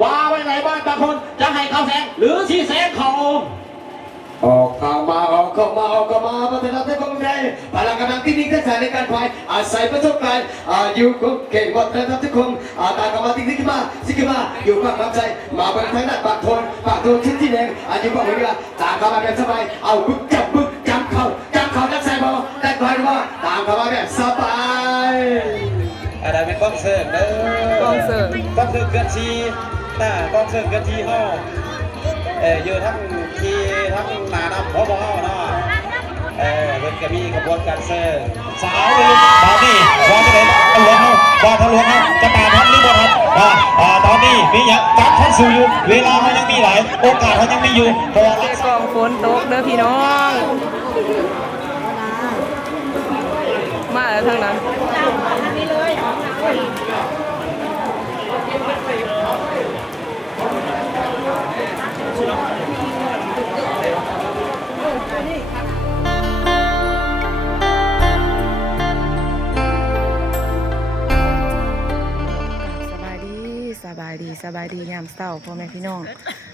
ว่าไว้ไหนบ้านบางคนจะให้เขาแซงหรือชี้แซงเขาออกเข้ามาออกเข้ามาออกเข้ามาประเทศไทยของไทยพลังกำลังที่นิ่งที่ใส่ในการพายอาศัยประสบการณ์อยู่กับเก่งวัฒนธรรมทุกคนตากมาที่นี่ขึ้นมาสิขึ้นมาอยู่กับความใจมาเป็นทางด้านปากโทนชิ้นที่แดงอยู่กับหัวเรือตากมาแบบสบายเอาบึกจำเข่านักใส่บอลแต่คอยว่าตามเข้ามาแบบสบายอะไรเป็นกองเสิร์ฟเด้อกองเสิร์ฟเกือนชีกองเสิร์ฟเกือนชีห่ออยู่ทั้งทีทั้งหนาดำหัวบ่อเนาะเพิ่นก็มีกระบวนการเสิร์ฟสาวตอนนี้บอลจะได้ทะลวงเขาบอลทะลวงเขาจะตามทันหรือบ่ทันตอนนี้มีอย่างจับทันสู่อยู่เวลามันยังมีหลายโอกาสมันยังมีอยู่พอกองฝนตกเด้อพี่น้องมาแล้วทางนั้นสบายดียามเช้าพ่อแม่พี่น้อง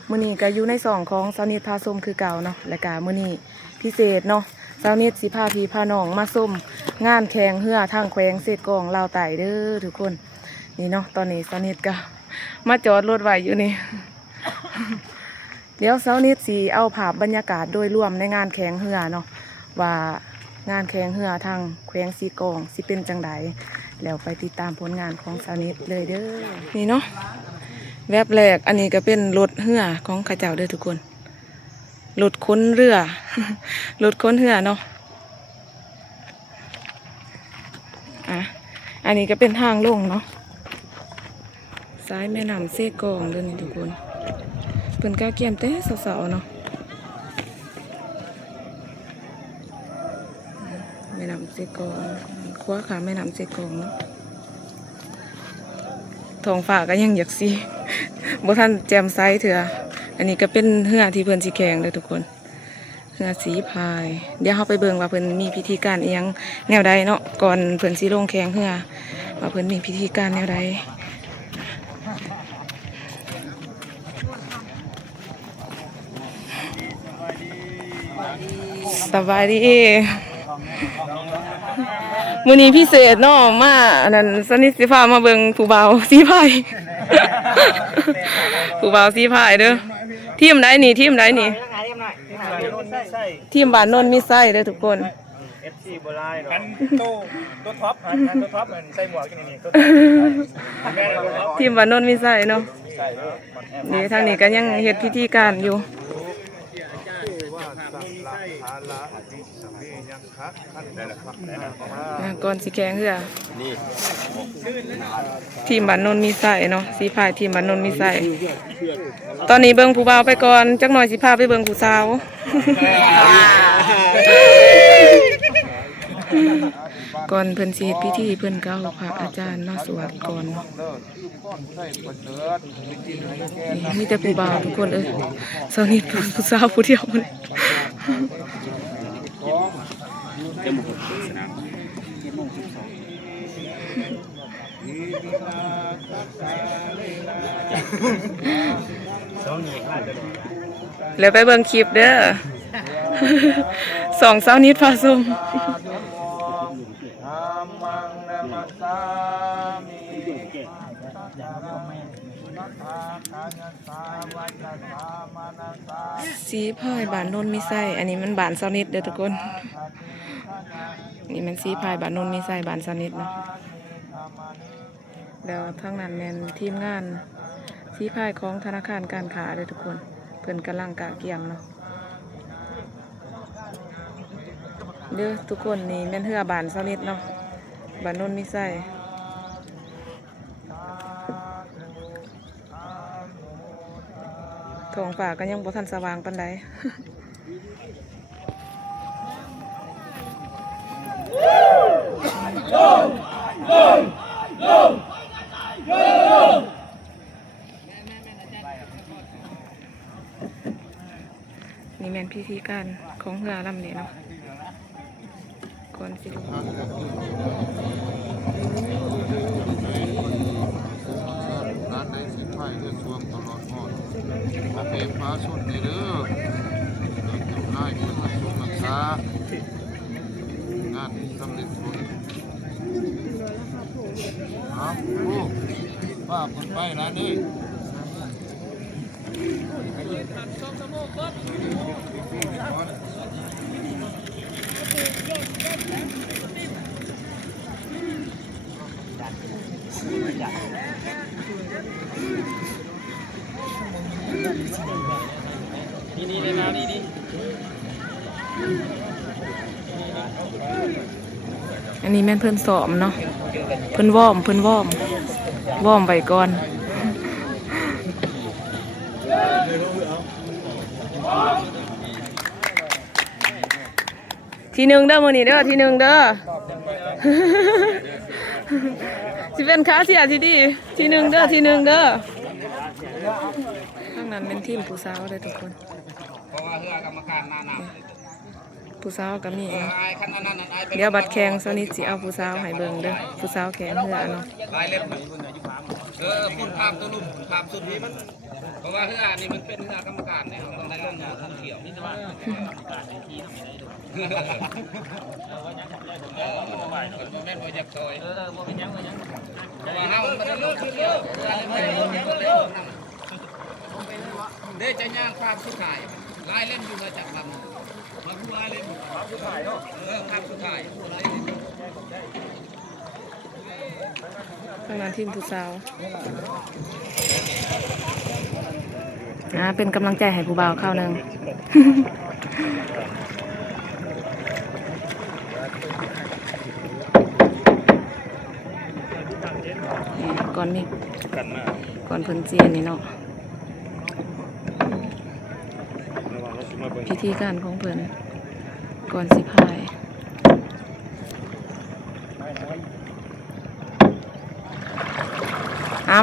มื้อนี้ก็อยู่ในสองของสาวนิทพาส้มคือเก่าเนาะและก็มื้อนี้พิเศษเนาะสาวนิทสิพาพี่พาน้องมาส้มงานแข่งเรือทางแขวงเศษกองลาวใต้เด้อทุกคนนี่เนาะตอนนี้สาวนิทก็มาจอดรถไว้อยู่นี่ เดี๋ยวสาวนิทสิเอาภาพบรรยากาศโดยรวมในงานแข่งเรือเนาะว่างานแข่งเรือทางแขวงสีกองสิเป็นจังไดแล้วไปติดตามผลงานของสาวนิทเลยเด้อนี่เนาะแวบแรกอันนี้ก็เป็นรถเรือของข้าเจ้าเด้อทุกคนรถค้นเรือ รถค้นเรือเนาะอันนี้ก็เป็นทางลงเนาะซ้ายแม่น้ำเซกองเด้อนี่ทุกคนเพิ่นก้าวเกี่ยมเต้สาวๆเนาะแม่น้ำเซกองขวาขาแม่น้ำเซกองเนาะท้องฟ้าก็ยังอยากสีบ่ทันแจ่มใสเถื่ออันนี้ก็เป็นเรือที่เพิ่นสิแข่งเลยทุกคนเรือสีพายเดี๋ยวเราไปเบิ่งว่าเพิ่นมีพิธีการอีหยังแนวใดเนาะก่อนเพิ่นสิลงแข่งเรือว่าเพิ่นมีพิธีการแนวใดสบายดีมื้อนี้พิเศษเนาะมาอันนั้นสนิทสิพามาเบิ่งผู้บ่าวสีพายผู้บ่าวสีพายเด้อทีมใดนี่ทีมใดนี่ทีมบ้านโนนมีไส้เด้อทุกคนFC บ่ลายดอกกันตัวท็อปตัวท็อปมันใส่หมวกกันนี่ทีมบ้านโนนมีไส้เนาะนี่ทางนี้ก็ยังเฮ็ดพิธีการอยู่ก่อนสิแข่งเรือทีมบ้านโนนมีไส้เนาะสีพายทีมบ้านโนนมีไส้ตอนนี้เบิ่งผู้บ่าวไปก่อนจักหน่อยสิพาไปเบิ่งผู้สาวก่อนเพิ่นสิเฮ็ดพิธีเพิ่นก็เอาพระอาจารย์มาสวดก่อนเนาะมีแต่ผู้บ่าวทุกคนสาวนิทผู้สาวผู้เดียวมันแล้วไปเบิ่งคลิปเด้อสองสาวนิทพาส้มสีพายบ้านโนนมีไส้อันนี้มันบ้านสาวนิทเด้อทุกคนนี่มันสีพายบ้านโนนมีไส้บ้านสาวนิทเนาะแล้วทั้งนั้นแม่นทีมงานสีพายของธนาคารการค้าเด้อทุกคนเพิ่นกำลังกะเกี่ยมเนาะเด้อทุกคนนี่แม่นเรือบ้านสาวนิทเนาะบ้านโนนมีไส้ท้องฟ้าก็ยังบ่ทันสว่างปานใดนี่แม่นพิธีการของเรือลำนี้เนาะก่อนสิร้านในสิบไร่เรื่อง ช่วงตลอดหอดมาเปฟ้าสุดในเด้อเจ้าได้คนรักษารักษางานสำเร็จผลครับโอ้ป้าคนไปร้านนี้นี่เลยนะนี่อันนี้แม่นเพิ่นสอมเนาะเพิ่นว่อมไปก่อนทีหนึ่งเด้อมื้อนี้เด้อทีหนึ่งเด้อ สิเป็นขาเสียทีดีทีหนึ่งเด้อทีหนึ่งเด้อข้างนั้นเป็นทีมผู้สาวเลยทุกคน เพราะว่าเฮือกรรมการหน้าหนาว ผู้สาวก็มี ไอ้คันนั้นไอ้ เดี๋ยวบัดแข่งโซนิสิเอาผู้สาวให้เบิ่งเด้อผู้สาวแข่งเหือเนาะ ลายเล็บพุ่นภาพตัวลุ่มภาพสุดนี้มันเพราะว่าเฮือนี่มันเป็นเฮือกรรมการเนี่ยต้องได้ลงงานท่องเที่ยวนี่จะว่าแม่นบ่อยากซอยบ่เป็นยังเพราะว่าเฮามันได้ลงเที่ยวเด้จะย่างภาพสุดท้ายลายเล่มอยู่มาจากลำมาผู้ลายเล่มภาพสุดท้ายเนาะภาพสุดท้ายผู้ลายเล่ม ข้างนั้นทีมผู้สาวเป็นกำลังใจให้ผู้บ่าวเข้าหนึ่ง ก่อนนี่ก่อนเพิ่นเจียนนี่เนาะพิธีการของเพิ่นก่อนสิพาย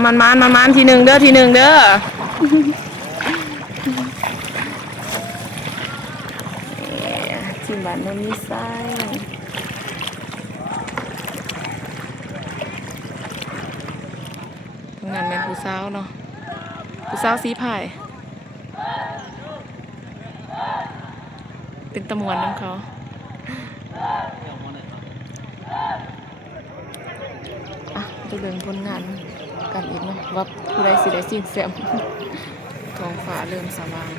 มันทีหนึ่งเด้อทีหนึ่งเด้อ ทีมบ้านโนนมีไส้ทำงานเป็นผู้สาวเนาะผู้สาวสีพายเป็นตะมวนน้ำเขาไปเบิ่งผลงานกันอีกเนาะว่าผู้ใดสิได้สิ่งแซมท้องฟ้าเริ่มสว่าง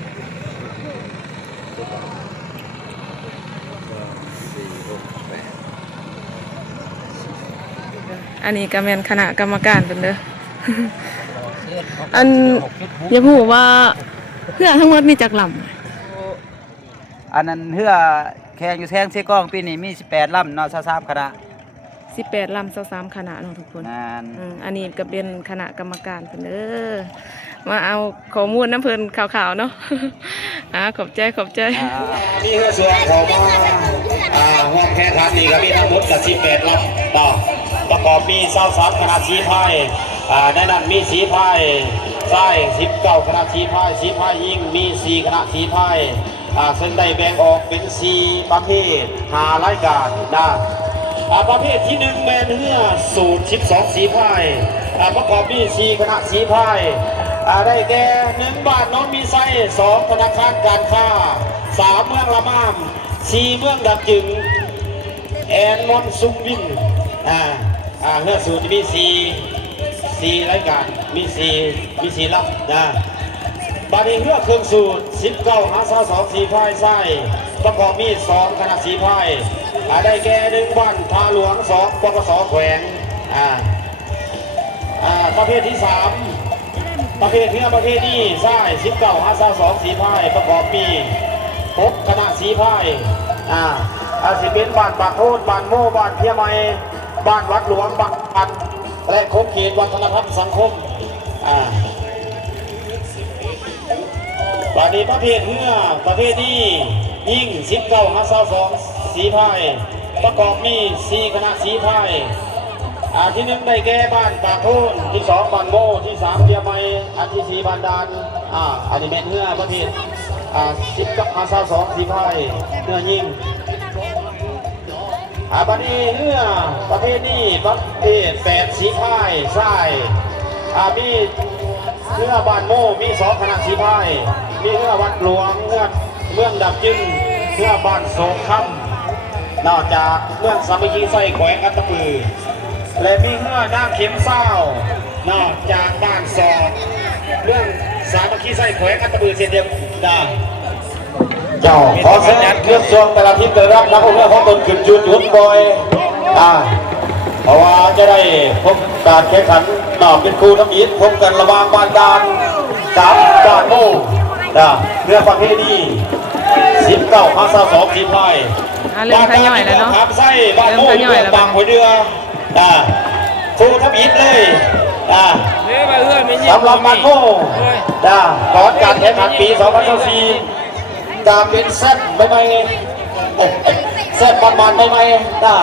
อันนี้ก็แม่นคณะกรรมการเป็นเด้อ อันอย่าพูดว่าเพื่อทั้งหมดมีจักลำ อันนั้นเฮือแข่งอยู่แท่งเซกองปีนี้มี18ลำเนาะ23คณะ18ลำ23คณะเนาะทุกคน อันนี้ก็เป็นคณะกรรมการเพิ่นเด้อมาเอาข้อมูลน้ำเพิ่นข่าวๆเนาะ ขอบใจมีเฮือส่วนของห้องแข่งขันนี่ก็มีทั้งหมดกับ18ลำต่อประกอบมี23คณะสีพายในนั้นมีสีพายใต้19คณะสีพายยิงมี4คณะสีพายซึ่งได้แบ่งออกเป็น4ประเภท5รายการนะประเภทที่1แมนเฮือสูตร12สีพายประกอบมี4คณะสีพายได้แก่1บ้านน้องมีไส้2ธนาคารการค้า3เมืองละม่าม4เมืองดับจึงแอนมอนซุมวินเฮือสูตรมี4รายการมี4ลำนะบาดนี้เฮือเครื่องสูตร19 52สีพายไส้ประกอบมี2คณะสีพายได้แก่1บ้านทาหลวง2ปปสแขวงประเภทที่3ประเภทเฮือประเภทนี้ไส้19 52สีพายประกอบมี6คณะสีพายสิเป็นบ้านปากโทษบ้านโม่บ้านเพียไม้บ้านวัดหลวงบ้านปันและคงเขตวัฒนธรรมสังคมประเภทเฮือประเภทนี้ยิ่ง19 52สีพายประกอบมี4คณะสีพายที่1ได้แก่บ้านปากโทนที่2บ้านโม่ที่3เพียไม้อันที่4บ้านดานอันนี้เป็นเฮือประเภท19 52สีพายเฮือยิ่งบัดนี้เฮือประเภทนี้ประเภท8สีพายทรายมี เมื่อบานโมมีสองคณะสีพายมีเมื่อวัดหลวงเมืองดับจึงเมื่อบานโสงคำนอกจากเมืองสามัคคีไส้แขวงอัตตปือและมีเมื่อน้าเข็มเศร้านอกจากบ้านสอบเรื่องสามัคคีไส้แขวงอัตตปือเสียเดียวดาเจ้าขอสัญญาณเรื่องช่วงแต่ละทีมเกิดรับนักเรือของตนขึ้นจุดบอยเพราะว่าจะได้พบการแข่งขันนอกเป็นครูน้ำอิฐพบกันระหว่างบ้านดานกับบ้านโม่เรือประเภทนี้19 52ทีมไทย เริ่มทยอยแล้วเนาะ ครับไส้บ้านโม่เรือบางหัวเรือครูน้ำอิฐเลยสำหรับบ้านโม่ก่อนการแข่งขันปี2024จะเป็นเซตใหม่ๆเซตประมาณใหม่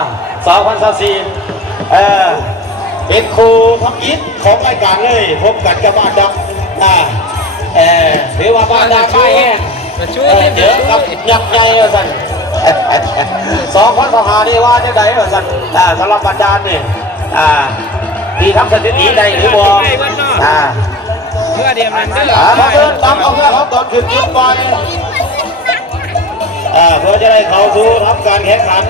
ๆ2024เป็นครูทัพอิฐของรายการเลยพบกันกับบ้านดำหรือว่าบ้านดำไม่แห้งเยอะกับยักษ์ใหญ่สั่น2025นี่ว่าจะได้สั่นสำหรับบ้านดำนี่ที่ทำสถิติได้หรือบ่เพื่อเดียมนั้นมาเดินตามเอาเพื่อเขาตอนขึ้นจุดก่อนเพื่อจะได้เข้าสู่ทำการแข่งขัน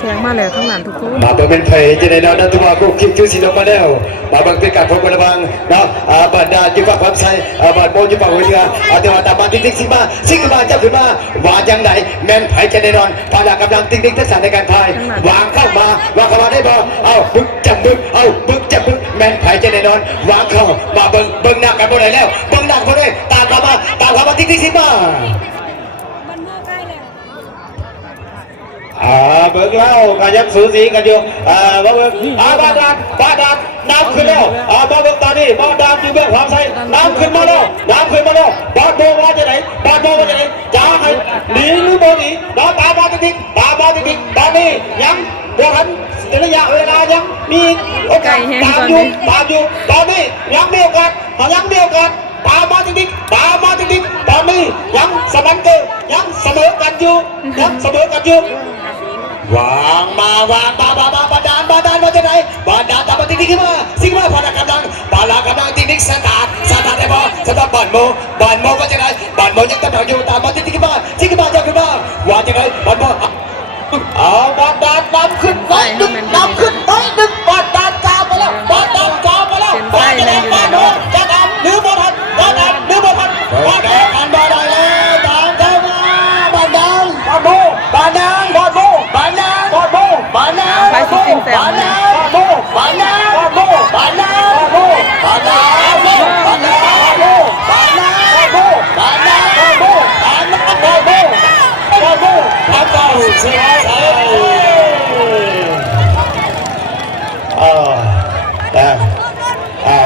แข่งมาแล้วทั้งนั้นทุกคนมาเป็นไทยจะได้นอนทุกวันก็คิดชื่อสินมาแล้วมาบังเป็นการพบกันบ้างเนาะบัดดาจิบความใส่บัดโมจิบหัวเรือแต่ว่าตามมาติ๊กสิมาซิกมาจับขึ้นมาว่าจังไหนแม่นไผ่จะได้นอนพาดากำลังติ๊กทักษะในการพายวางเข้ามาวางเข้ามาได้บ่เอาบึกจับบึกเอาบึกจับบึกแม่นไผ่จะได้นอนวางเข้ามาเบิ่งหน้ากันบ่ได้แล้วเบิ่งหน้าบ่ได้ตามเข้ามาติ๊กสิมาเบิกเล่ากันยังสูสีกันอยู่เบิกบ้านดานน้ำขึ้นแล้วเบิกตอนนี้บ้านดานอยู่เบื้องความใส่น้ำขึ้นมาแล้วบ้านโบว่าจะไหนจะให้หนีหรือโบหนีน้องตามมาติ๊กตอนนี้ยังบวกกันระยะเวลายังมีโอกาสตามอยู่ตอนนี้ยังมีโอกาสตามมาติ๊กตอนนี้ยังสมันเกอร์ยังเสมอกันอยู่วางมาบาดานมาจากไหนบาดานตามมาติ๊กขึ้นมาซิกมาพลังกำลังติ๊กสตาร์ทได้บอสตาร์ทบอลโมก็จะไหนบอลโมยังตั้งอยู่ตามมาติ๊กขึ้นมาจะขึ้นมาว่าจะไหนบอลโมบาดานน้ำขึ้นไปหนึ่งบาดานกาวไปแล้วบาดานจะไหนบาดโมจะทำหรือบอลทันบาดานได้แล้วตามเข้ามาบาดานบาดานไปสิกินแซ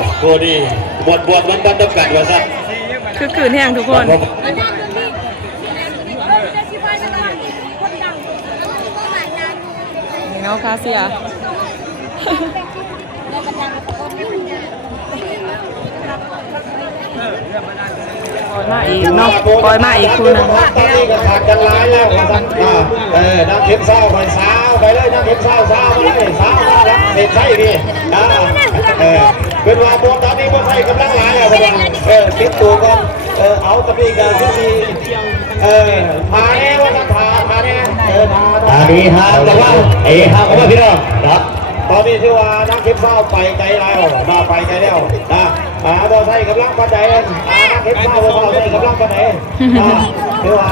มโคดีบวชมันต้องกันว่าซะคือคืนแห้งทุกคนเนาะคาเซียปล่อยมาอีกเนาะปล่อยมาอีกคู่นึงตอนนี้ก็ขาดกันหลายแล้วน้ำเข็มเศร้าไปสาวไปเลยน้ำเข็มเศร้ามาเลยสาวมาแล้วเด็ดใช่พี่เป็นว่าโบตอนนี้โบใส่กำลังหลายแล้วคิดตัวก่อนเอาตะปีกันที่พาแน่ว่าจะพาแน่ดีฮะแต่ว่าฮะพี่น้องครับตอนนี้ที่ว่านักเก็บเศร้าไปไกลแล้วมาไปไกลแล้วบอใส่กำลังปันใดนักเก็บเศร้าบอใส่กำลังปันใดที่ว่า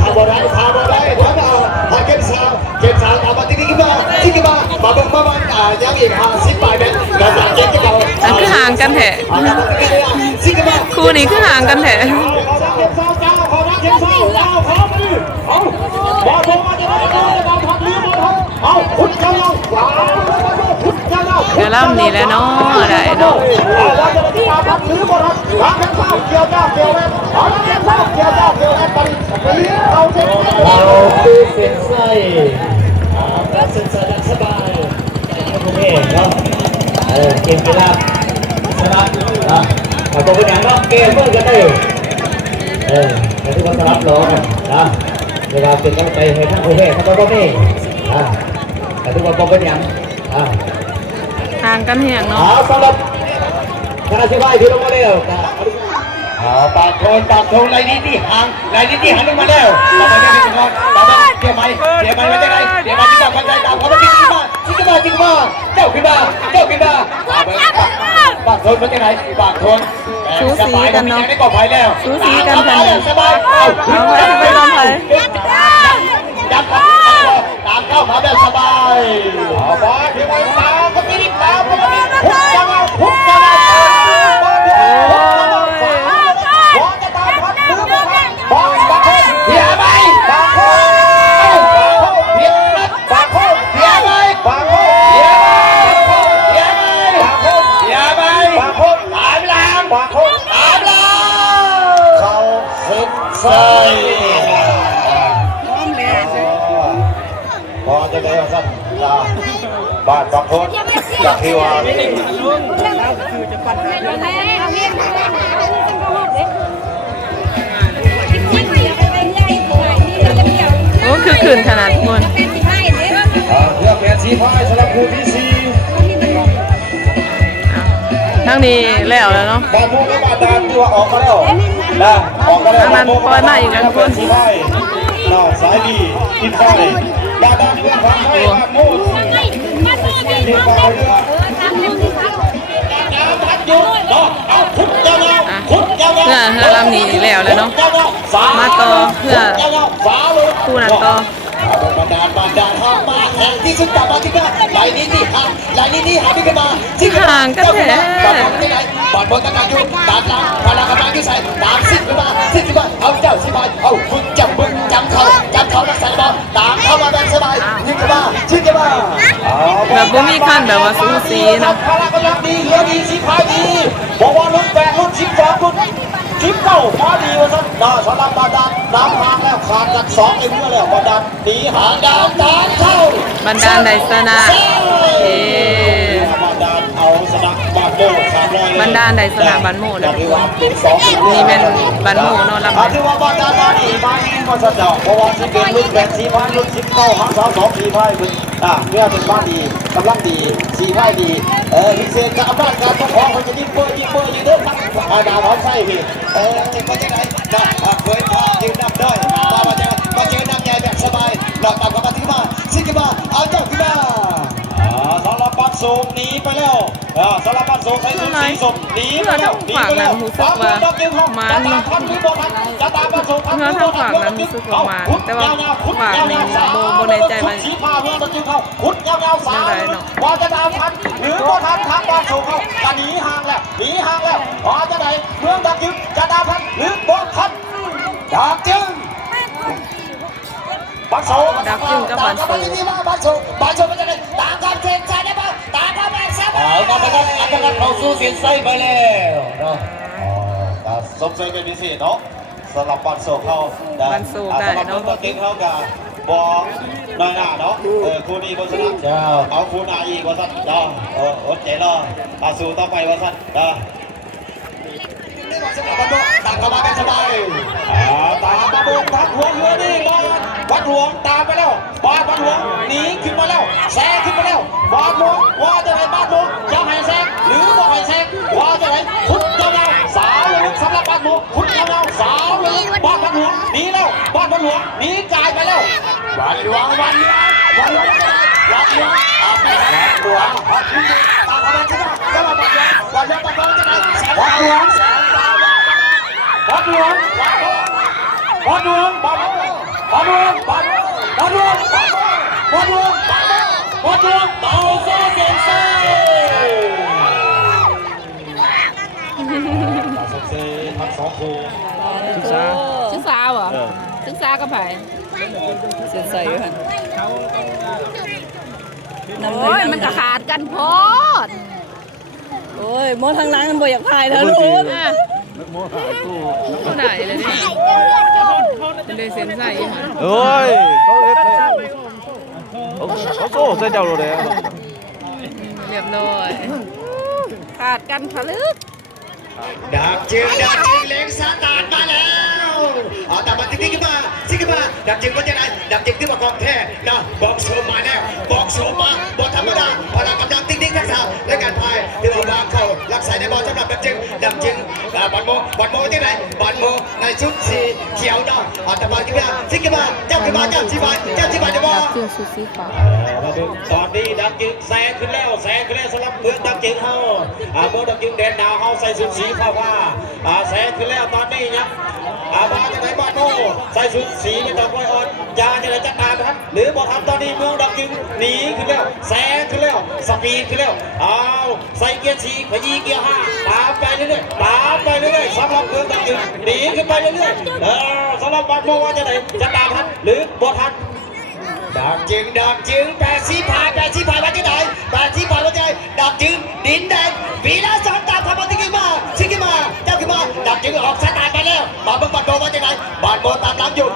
ทำบอได้เดี๋ยวเราเก็บเศร้าเอามาติ๊กมาเบิ่งมาบ้านยังอีก10 ปลายเมตรเราจะเก็บจะเอาคือห่างกันแท้คู่นี้คือห่างกันแท้เดี๋ยวล่ำนี่แหละเนาะอะไรเนาะเอาตีเส้นไส้เส้นสะสบายโอเคเนาะเกมกีฬาสลับตัวเป็นอย่างนอกเกมเมื่อกันได้แต่ทุกคนสลับหลงเวลาเป็นต้องไปให้ท่านโอเคท่านก็ไม่แต่ทุกคนเป็นอย่าง ห่างกันแห้งเนาะ สำหรับคณะสิบห้าที่ลงมาแล้ว ปากโคนปากโคนลายนี้ที่ห่างลายนี้ที่หันลงมาแล้วต่อไปไม่เป็นคนต่อไปเกี่ยวไหมมาจากไหนเกี่ยวมาที่ต่างกันใจตามเขาไม่จริงมาจริงมาเจ้าขึ้นมาปากโคนมาจากไหนปากโคนได้กอบไผ่แล้ว สูสีกันแผ่นดิน สบายเอา ไว้ที่ไปลองไป ยัดตามเข้ามาแบบสบายเอาบอลที่ไว้ตามก็ติดตามก็ติดพุกจังเฮียไปปากโคเฮียปากโคเฮียไปปากโคเฮียไปเฮียไปปากโคตามหลังปากโคตามหลังเขาเส้นใส่พอจะได้สั้นบ้านปากโคอยากที่ว่าโอ้คือขืนขนาดมวน เพื่อแปดสีฟ้าสำหรับคู่ที่สี่ ทั้งนี้แล้วเนาะ บอลมุกและบาดานที่ว่าออกมาแล้วนะออกมาแล้วสีฟ้าน่าสายดีทีมไฟบาดานเพื่อนฟังให้บาดมุกทีมไฟเรือพัดยุเนาะเอาพุทธยาวพุทธยาว เพื่อลำนี้แล้วเนาะมาต่อเพื่อคู่นั้นต่อบ าดาลห้องมาแข่งที่สุดกลับมาที่กันลายนี้ที่ห่างที่กันมาที่ห่างกันแท้ที่ไหนบอลบนตะการอยู่ด้านหลังพลังกำลังที่ใส่ตามซิดขึ้นมาเอาเจ้าสิบายเอาคุณจับมึงจำเขารักษาบอลตามเข้ามาแบบสบายยิงขึ้นมาชิดขึ้นมา แบบบ่มีขั้นแบบว่าสูสีเนาะ พลังกำลังดีเรือดีสีพายดีบอกว่ารุ่นแปดรุ่น12รุ่น19มาดีว่าซั่นน่าสำหรับบาดาลน้ำห่างแล้วขาดกัน2ไอ้เรือแล้วบาดาลหนีหางดาวตามเข้า บรรดาลไดสนะเอ๊ บาดาลเอาสนักบาดโม่300 บรรดาลไดสนะบันโมเนาะ ที่ว่าเป็น2 นี่เป็นบันโมเนาะลำ ที่ว่าบาดาลมาดีมาสัจจะเพราะว่าสิเป็นรุ่นแปดสีพายรุ่น19หาง32สีพายเป็นเรือเป็นบ้านดีกำลังดีสีพายดีพิเศษกับอำนาจการปกครองมันจะยิงเบอร์ยิงเด้อครับดาวเขาใส่พี่จะมาจากไหนเคยพอยืนนับได้มาเจอนับใหญ่แบบสบายหลอกต่ำกับมาถึงมาซิกมาเอาเจ้าขึ้นมาสารพัดสูงหนีไปแล้วสารพัดสูงใส่ชุดสีสดหนีไปแล้วจะตามพันหรือบอกพันจะตามพันสูงพัน เพื่อทางฝั่งนั้นรู้สึกประมาณแต่ว่าฝั่งนี้โบในใจมัน สีผ้าเพื่อนตะกิ้วเขาขุดยาวๆสาวว่าจะตามพันหรือบ่ทันทางบ้านสูงเขาจะหนีห่างแล้วว่าจะไหนเมืองตะกิ้วจะตามพันหรือบ่ทันดักจึงบันโซบันโซมันจะได้ตามการเทนใจได้ป่ะตามการแบ่งเสียไปเขาสู้เสียนไส้ไปแล้วเนาะสมใจเป็นพิเศษเนาะสำหรับบันโซเขาสำหรับเมืองตะกิ้วเขากับบอหน่อยหน้าเนาะคู่นี้บนสนามเอาคู่หน้าอีกว่าสัตว์เนาะอดใจรอสู้ต่อไปว่าสัตว์เนาะตามเข้ามากันสบายตามมาบนพัดหวงเรือนี่บอลพัดหวงตามไปแล้วบอลพัดหวงหนีขึ้นมาแล้วแซงขึ้นมาแล้วบอลหวงว่าจะไหนบอลหวงจะให้แซงหรือบ่ให้แซงว่าจะไหนพุทธยาวสาวสำหรับบอลหวงพุทธยาวสาวบอลพัดหวงหนีแล้วบอลพัดหวงหนีกายไปแล้ววันหลวงตามเข้ามาขึ้นมาบอลหลวงจะไหนบอลหลวงเต่าโซ่เสียงไส้ทั้งสองคู่ศึกษาเหรอศึกษากับไผ่เสียใส่กันโอ้ยมันก็ขาดกันพอดโอ้ยโมทางหลังมันบ่อยากพายเธอลูกผู้ไหนเลยนี่เลยเสียใส่เฮ้ยเขาเล็บเลยเขาโซ่ใส่เจ้าเลยเรียบร้อยขาดกันผลึกดักจึงเล็งสตาร์ทมาแล้ว แต่มาติ๊กขึ้นมาติ๊กขึ้นมาดับจึงว่าจะไหนดับจึงขึ้นมากองแท้นะบอกโซมาแล้วบอกโซมาบอกธรรมดาพลังกำลังติ๊กทักษะและการพายที่เราวางเข้ารักษาในบอลสำหรับดับจึงบอลโมที่ไหนบอลโมในชุดสีเขียวเนาะแต่มาติ๊กขึ้นมาเจ้าขึ้นมาเจ้าชีบายเดี๋ยวบอล จึงสุดสีขาว ตอนนี้ดับจึงแซงขึ้นแล้วสำหรับเมืองดับจึงเฮาเมืองดับจึงแดนดาวเฮาใส่ชุดสีฟ้าแซงขึ้นแล้วตอนนี้ยังมาจากไหนบ้านโน่ใส่ชุดสีไม่ต้องคอยอ่อนยาจะไหนจะตามทันหรือบอทันตอนนี้เมืองดับจึงหนีขึ้นแล้วแซงขึ้นแล้วสปีดขึ้นแล้วใส่เกียร์สีขยี้เกียร์5ตามไปเรื่อยๆสำหรับเมืองดับจึงหนีขึ้นไปเรื่อยๆสำหรับบ้านโน่ว่าจะไหนจะตามทันหรือบอทันดับจึง80 ผ่านว่าที่ไหน80 ผ่านว่าที่ไหนดับจึงดินแดงวีละ2ตามทำมาติ๊กมาเจ้าขึ้นมาดับจึงออกสตาร์ทไปแล้วมาเบิ่งบัตรโดว่าที่ไหนบัตรโดตามหลังอยู่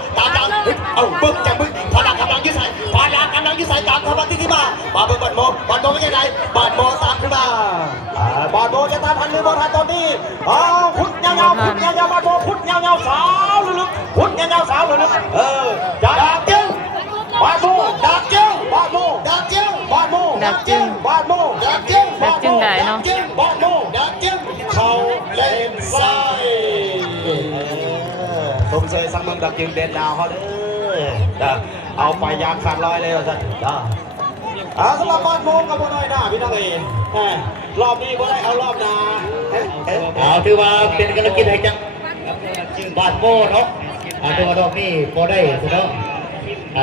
เอาเบิ่งจากมึงพลังกำลังยืดสายตามทำมาติ๊กมาเบิ่งบัตรโดว่าที่ไหนบัตรโดตามขึ้นมาบัตรโดจะตามทันหรือบ่ทันตอนนี้พุทธยาวบัตรโดพุทธยาวสาวลึกพุทธยาวสาวลึกดับจึงบาดโมดักจึงบาดโมดักจึงบาดโมดักจึงบาดโมดักจึงบาดโมได้เนาะบาดโมดักจึงเข้าเล่นซ้ายสมเสยสังเมืองดักจึงเด่นดาวเขาเด้อเอาไปยางขาดลอยเลยท่านสำหรับบาดโมกับบ่ได้หน้าพี่น้องเองรอบนี้บ่ได้เอารอบหน้าถือว่าเป็นกำลังกินให้จังบาดโมเนาะถือว่ารอบนี้บ่ได้ถูกต้อง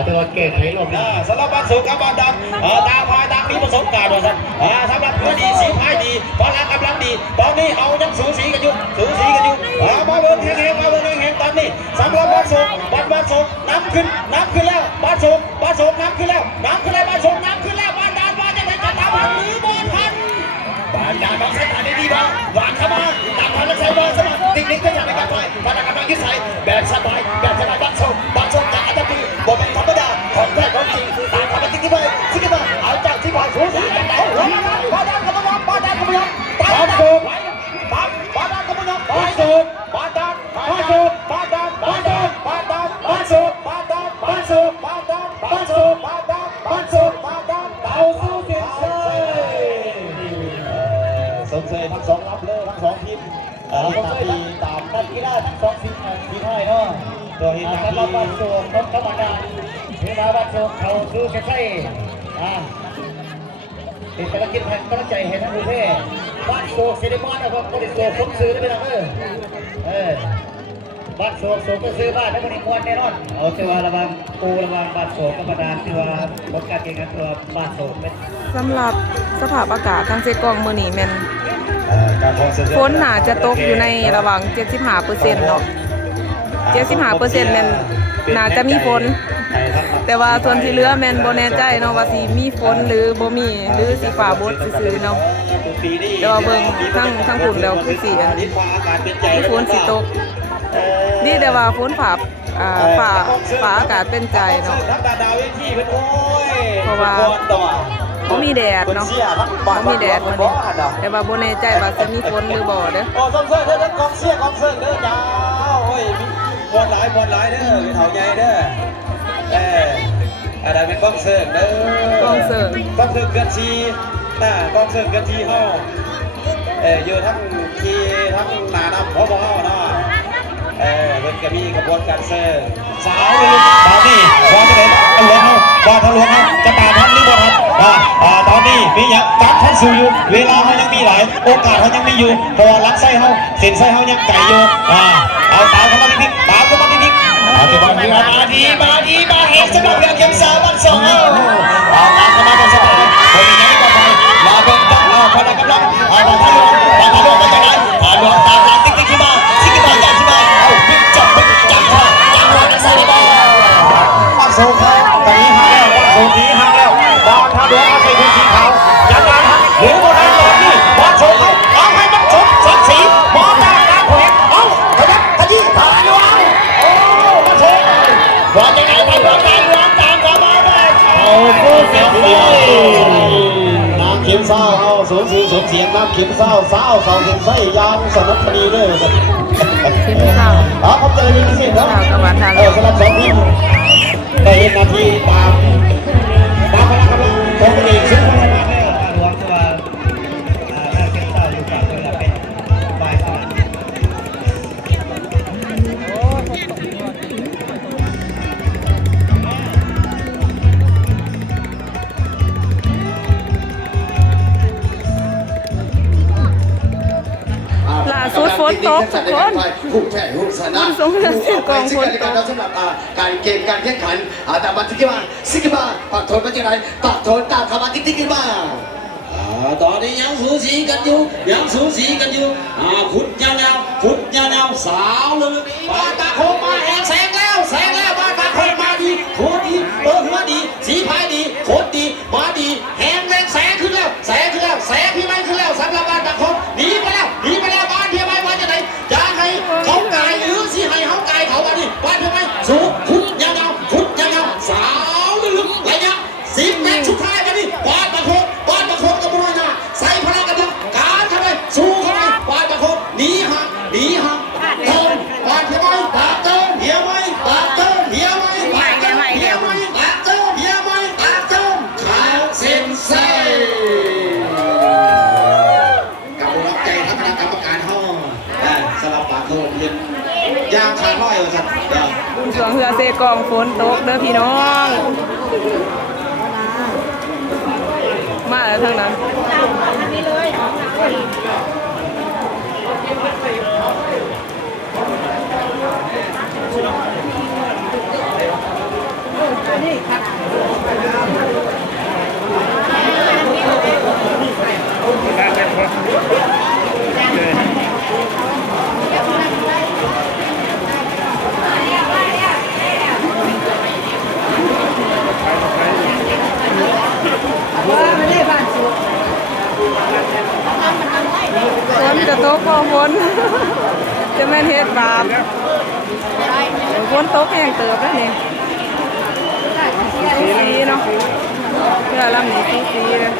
ตัวเก่งให้รอบนี้สำหรับบ้านสุขกับบ้านดำตาพายตามีประสบการณ์ด้วยสำหรับเพื่อดีสีพายดีพลังกำลังดีตอนนี้เอายังสูสีกันอยู่มาเบิ่งแห่งตอนนี้สำหรับบ้านสุขน้ำขึ้นแล้วบ้านสุขน้ำขึ้นแล้วบ้านดานว่าจะได้จัดตามหรือบ่ทันบ้านดานต้องใช้ฐานดีบ้างวางเข้ามาตามพันแล้วใช้บอลสมัครติ๊กก็อยากในการพายพลังกำลังยึดใส่แบบสบายบ้านสุขจากอัตตาบทเป็นธรรมดาของแท้ของจริงตามธรรมติ๊กที่มาเอาจากที่ผ่านสูงจากไหนบ้านดานก็ไม่ยอมบ้านดานก็ไม่ยอมบ้านสุขบ้านดานก็ไม่ยอมบ้านสุขบ้านดานเอาสู้เสียงเซสมเสยทั้งสองรับเลยทั้งสองทีมตีตามนักกีฬาทั้งสองทีมให้เนาะตัวเห็นการรับบ้านสุขธรรมดาเวลาบ้านสุขเขาสู้เสียงเซเป็นกำลังกินกำลังใจเห็นทั้งประเทศบ้านสุขเซนิมอนนะครับคนที่สุขสมซื้อได้ไหมล่ะบ้านโศกก็ซื้อบ้านแล้วคนนี้ควรแน่นอนเอาตัวระวังปูระวังบ้านโศกกรรมดาตัวผลการแข่งขันตัวบ้านโศกเป็น สำหรับสภาพอากาศทางเซกองมื้อนี้แม่นฝนน่าจะตกอยู่ในระหว่าง 75% เนาะ 75% แม่นน่าจะมีฝนแต่ว่าส่วนที่เหลือแม่นบ่แน่ใจเนาะว่าสิมีฝนหรือบ่มีหรือสิฟ้าบดซื่อๆเนาะแต่ว่าเบิ่งทั้งฝุ่นแล้วคือสิฝนสิตกนี่แต่ว่าฝนฝ่าอากาศเป็นใจเนาะเพราะว่าบ่มีแดดเนาะบ่มีแดดมื้อนี้แต่ว่าบ่แน่ใจว่าจะมีฝนหรือบ่เด้อโอ้สมเสยเด้อกองเสียเด้อยาวโอ้ยบอลหลายเด้อเป็นเถาใหญ่เด้ออะไรเป็นกองเสิร์ฟเด้อกองเสิร์ฟเกินชีกองเสิร์ฟเกินชีเฮาอยู่ทั้งทีทั้งหน้านำพบเฮาเนาะเพิ่นก็มีกระบวนการเสิร์ฟสาวเลยตอนนี้บอลจะไหนทะลวงเฮาจะตามทันหรือบ่ทันตอนนี้มีอย่างการทันสู่อยู่เวลาเขายังมีหลายโอกาสเขายังมีอยู่เพราะว่าลักไส้เขาเส้นไส้เขายังไก่อยู่เอาตามเข้ามาติ๊กจะบอกมาดีเฮสสำหรับเกมสาวบ้านสองเอาตามเข้ามาเป็นสบายคนนี้ยังไม่ต่อไปลาเบิ้งตั้งพลังกำลังบอลทะลวงมาจากไหนลวงตามหลังติ๊กขึ้นมาจับขึ้นมาเอาวิ่งจับนักใส่บอลบ้านโซ่เขาตอนนี้ห่างแล้วบอลทะลวงมาใส่พื้นที่เขาจัดการหรือบ่ได้ตอนนี้บอลโซ่เขาเอาให้มันชนสักสีบอลได้การแขวนเอาขยับขยี้ทะลวงโอ้บอลโซ่บอลจะไหนไปบอลทะลวงตามเข้ามาได้เอาโค้ชเสียบเลยนางเข็มซ่าเอา0-0 เสียงน้ำเข็มเศร้าเสาถึงไส้ยาวสนับพอดีเลย เข็มเศร้า ขอบใจเป็นพิเศษเนาะ เศร้ากับหวานทาง สำหรับสองทีมได้เห็นนาทีตามพลังของตัวเองซึ่งคนละบ้านเลยหลวงตัวถ้าเข็มเศร้าอยู่กับเวลาเป็นบ่ายสนาม ล่าสุดฝนตกทุกคน ผู้แข่งผู้ชนะ คุณสงเรือเสียกองฝนตก สำหรับการเกมการแข่งขันแต่บัตรที่มาซิกิมาปักโทนมาจากไหนปักโทนตามคำว่าติ๊กติ๊กมาตอนนี้ยังสูสีกันอยู่ขุดยาวสาวเลยบ้านตาโคมาแหงแสงแล้วบ้านตาโคมาดีโคตรดีหัวดีสีพายดีโคตรดีมาดีแหงแรงแสงขึ้นแล้วแสงพี่ไม่ขึ้นแล้วสำหรับบ้านตาโคหนีไปแล้วบ้านเพียไม่ว่าจะไหนจะให้เขาไก่หรือสิให้เขาไก่เขาบ้านนี้บ้านเพียไม่สูงขุดยาวสาวลึกระยะ10 เมตรสุดท้ายกันนี่บ้านตาโคกับบุญนาใส่พลังกันทั้งการทำไมสู้เข้าไปบ้านตาโคหนีห่างเติมบ้านเพียไม่ตาเติมเหี่ยวไม่ตาเติมเหี่ยวไม่ตาเติมเหี่ยวไม่ตาเติมเหี่ยวไม่ตาเติมขาวเส้นไส้กับผู้รับใจทั้งคณะกรรมการห้องสลับปากโทษเย็นยางขาดร้อยเลยสัตว์ สวงเรือเซกองฝนตกเด้อพี่น้อง มาแล้วทางนั้นฝนจะตกพอฝนจะแม่นเฮ็ดบาปฝนตกแห้งเติบแล้วนี่สีเนาะเพื่อลำนี้สีเลย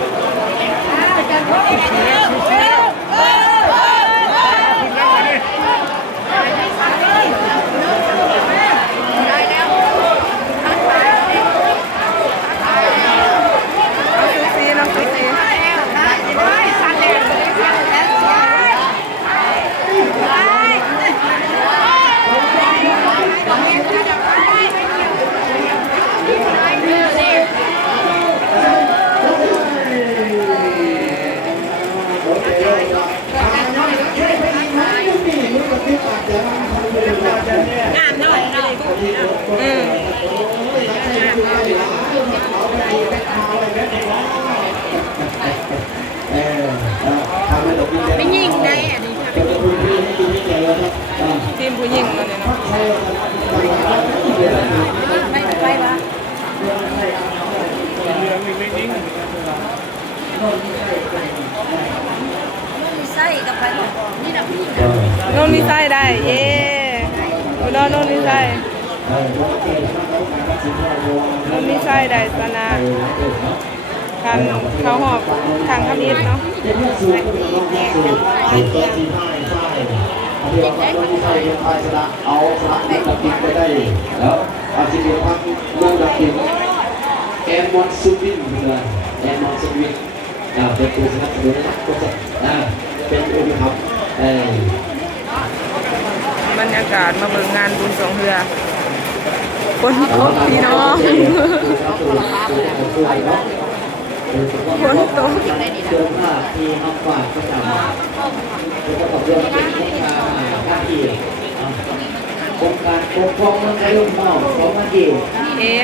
ไม่ยิงได้อันนี้ทีมผู้หญิงอันนี้เนาะไปวะโน่นมีไส้ได้เย่โน่นมีไส้ได้สนาการเข้าหอบทางคำนิดเนาะเอาสระเด็กดับกินไปได้แล้วอาชีพพักเรื่องดับกินแอนมอนซูบินเลยแอนมอนซูบินเป็นตัวสนับสนุนนะตัวเป็นตัวที่ครับบรรยากาศมาเบิ่งงานบุญสองเรือฝนตกพี่น้องฝนตกเดินผ่านที่ห้องฝ่ายประจำแล้วก็เรื่องเป็นโครงการท่าทีโครงการปกครองเมืองไทยรุ่นเมาของท่าที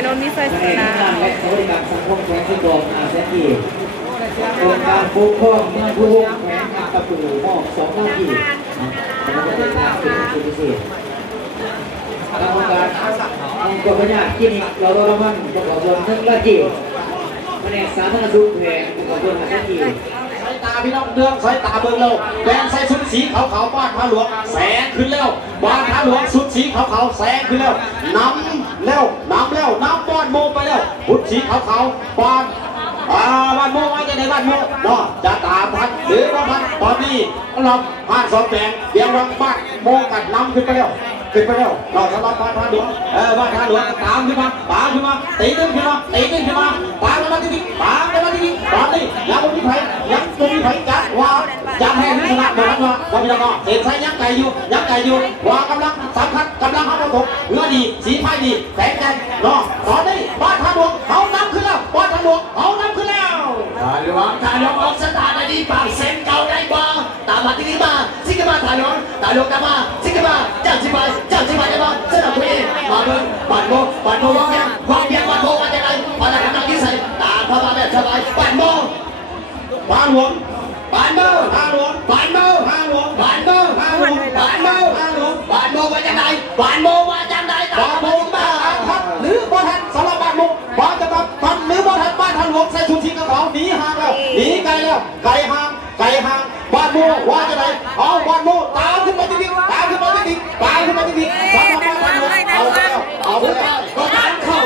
โน่นมีไส้สนาและบริการสังคมแขวงสุดองท่าทีโครงการปกครองเมืองผู้วงแขวงประตูมอบ2 ท่าทีแล้วก็เป็นการเป็นผู้พิเศษกรรมการกรมญาคลินิกเราโดนรางวัลประกอบรวมทั้งละจีแผนกสาธารณสุขแผนประกอบรวมทั้งจีสายตาพี่น้องเดืองสายตาเบิ่งเราแบนใส่ชุดสีขาวบ้านพระหลวงแสงขึ้นแล้วบ้านพระหลวงชุดสีขาวแสงขึ้นแล้วน้ำบ้านโมไปแล้วชุดสีขาวบ้าน บ้านโมว่าจะในบ้านโมเนาะจะตามพันหรือว่าพันตอนนี้เราผ่าน2 แปลงเดี๋ยวเราบ้านโมกันนำขึ้นไปแล้วเราสำหรับบ้านทางหลวงบ้านทางหลวงตามขึ้นมาตีขึ้นมาปากันมาที่นี่ตอนนี้ยังไม่มีใครจัดว่าจะให้นิสนาโดนว่าพี่น้องเห็นใช้ยักษ์ไก่อยู่ว่ากำลังสำคัญกำลังเข้ามาตกเรือดีสีไฟดีแข็งแกร่งเนาะตอนนี้บ้านทางหลวงเขานำขึ้นแล้วหรือว่าทางหลวงออกสตาร์ทดีปากเส้นเก่าได้บ้างตามมาที่นี่มาสิกมาทางหลวงตามมาสิกมาเจ้าชิบายได้บ้างสนับสนุนมาเบิ่งบ้านโมวางแผนบ้านโมมาจากไหนมาจากกำลังที่ใส่ตามเข้ามาแบบสบายบ้านโมทางหลวงบ้านโมมาจากไหนบ้านโมมาครับหรือบ้านทันสำหรับบ้านโมบ้านจะทันหรือบ้านทันบ้านทางหลวงใส่ชุดทีกับเขาหนีห่างแล้วหนีไกลแล้วไกลห่างบ้านโมว่าจะไหนเอาบ้านโมตามขึ้นไปที่นี่สำหรับบ้านทางหลวงเอาไปแล้วก็ตามเข้า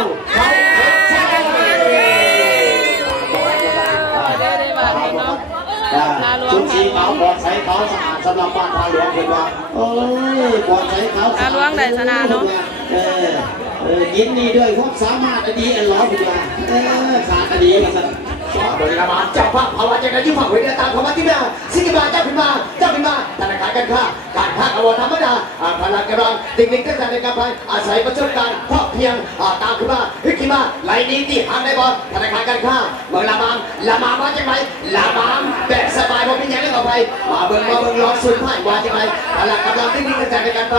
ชุดสีขาวบอดใส่ขาวสะอาดสำหรับบ้านทางหลวงเป็นว่าโอ้ยบอดใส่ขาวสะอาด หลวงได้ชนะเนาะ ยินดีด้วยความสามารถอดีอันล้อเป็นว่าขาดอดีมาสั่งสอนโดยละมาเจ้าภาพภาวะจะได้ยืมผักไว้ในตามภาวะที่แม่สิกิมาเจ้าขึ้นมาธนาคารการค้าอวธรรมดาพลังกำลังติ๊กตั้งแต่ในการไปอาศัยประสบการณ์เพราะเพียงตามขึ้นมาวิกิมาไหลนี้ที่ห่างได้บอลธนาคารการค้าเมืองละมามว่าจะไหมละมามแบบสบายเพราะเป็นยังได้ต่อไปมาเบิ่งรอสุดท้ายว่าจะไหมพลังกำลังติ๊กตั้งแต่ในการไป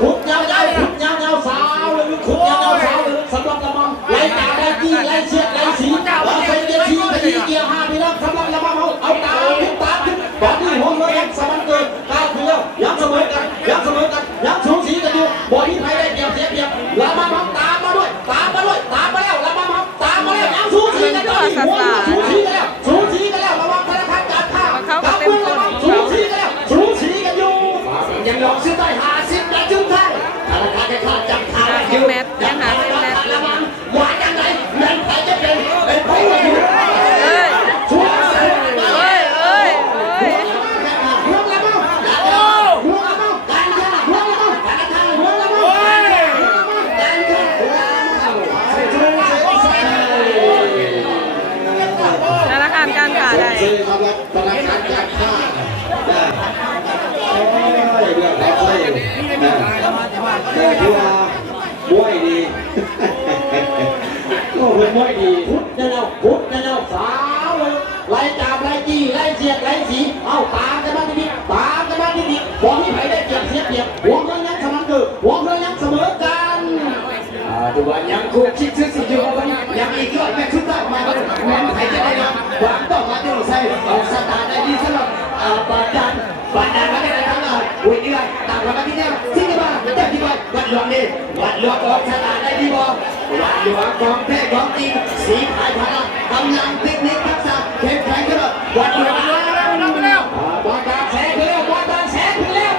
ขุดยาวสาวเลยขุดยาวสาวเลยสำหรับละมามไหลตาได้ที่ไหลเสียดไหลสีเราใส่เกียร์ชี้ไปที่เกียร์5พี่น้องสำหรับละมามเอาตามขึ้นตอนนี้หัวเรือยังสมันเกินก้าวขึ้นแล้วยังเสมอกันยังสูสีกันอยู่บอลที่ไทยได้เกียร์เสียเกียร์ละมามตามมาแล้วละมามตามมาแล้วยังสูสีกันอยู่สูสีกันแล้วระวังธนาคารการค้ากับเมืองละมามสูสีกันอยู่ยังลองซื้อได้50แต่จึงไทยธนาคารการค้าจับทางอยู่ละมามหวานยังไงแม่นใครจะเป็นผู้อยู่ธนาคารการค้าได้ ธนาคารการค้าเรื่องอะไรที่ว่ามวยดีก็เป็นมวยดีพุทธเจ้าสาวไล่จับไล่จี้ไล่เสียดไล่สีเอาตามกันมาที่นี่บอกที่ใครได้เกียรติเสียเกียรติหัวเงินยังสมันเกิดหัวเงินยังเสมอกันดูว่ายังคุกคิดซื้อสิอยู่วันนี้ยังอีกยอดแม่ชุดได้มาแม่ใครจะได้รับหวังต้องมาดูใส่ออกสตาร์ได้ดีสำหรับบัตรดันมาได้ทั้งวันนี้ตามกันที่นี่ที่นี่มาเจ้าที่วัดหลวงนี่วัดหลวงออกสตาร์ได้ดีบ่วัดหลวงของแท้ของจริงสีขายพลังกำลังเทคนิคทักษะเข้มแข็งกันวัดหลวงบอลดานแสงขึ้นแล้วบอลดานแสงขึ้นแล้ว